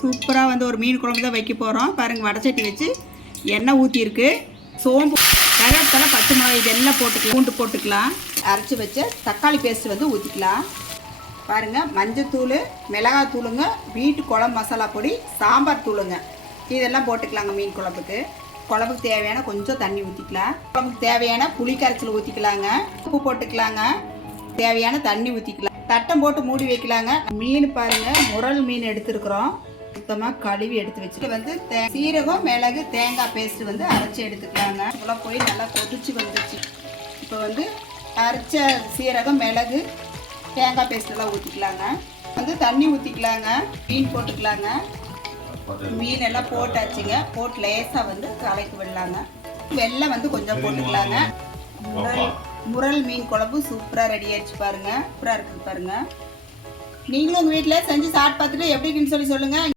சூப்பராக வந்து ஒரு மீன் குழம்பு தான் வைக்க போகிறோம். பாருங்கள், வடச்சட்டி வச்சு எண்ணெய் ஊற்றிருக்கு. சோம்பு, கருவேப்பிலை, பச்சை மிளகாய் இதெல்லாம் போட்டுக்கலாம். பூண்டு போட்டுக்கலாம். அரைச்சி வச்ச தக்காளி பேஸ்ட் வந்து ஊற்றிக்கலாம். பாருங்கள், மஞ்சத்தூள், மிளகாத்தூளுங்க, வீட்டு குழம்பு மசாலா பொடி, சாம்பார் தூளுங்க, இதெல்லாம் போட்டுக்கலாங்க. மீன் குழம்புக்கு தேவையான கொஞ்சம் தண்ணி ஊற்றிக்கலாம். குழம்புக்கு தேவையான புளி கரைச்சல் ஊற்றிக்கலாங்க. உப்பு போட்டுக்கலாங்க. தேவையான தண்ணி ஊற்றிக்கலாம். தட்டம் போட்டு மூடி வைக்கலாங்க. மீன் பாருங்கள், முரல் மீன் எடுத்துருக்குறோம். சுத்தமாக கழுவி எடுத்து வச்சுட்டு வந்து சீரகம், மிளகு, தேங்காய் பேஸ்ட் வந்து அரைச்சி எடுத்துக்கலாங்க. உள்ள போய் நல்லா கொதிச்சு வந்துச்சு. இப்போ வந்து அரைச்ச சீரகம், மிளகு, தேங்காய் பேஸ்ட் எல்லாம் ஊற்றிக்கலாங்க. வந்து தண்ணி ஊற்றிக்கலாங்க. மீன் போட்டுக்கலாங்க. மீன் எல்லாம் போட்டாச்சுங்க. போட்டு லேசாக வந்து கலக்கி விடலாங்க. வெல்லம் வந்து கொஞ்சம் போட்டுக்கலாங்க. முரல் மீன் குழம்பு சூப்பராக ரெடி ஆயிடுச்சு பாருங்க. சூப்பராக இருக்குது பாருங்க. நீங்களும் உங்கள் வீட்டில் செஞ்சு சாப்பிட்டு பார்த்துட்டு எப்படி இருக்குன்னு சொல்லி சொல்லுங்கள்.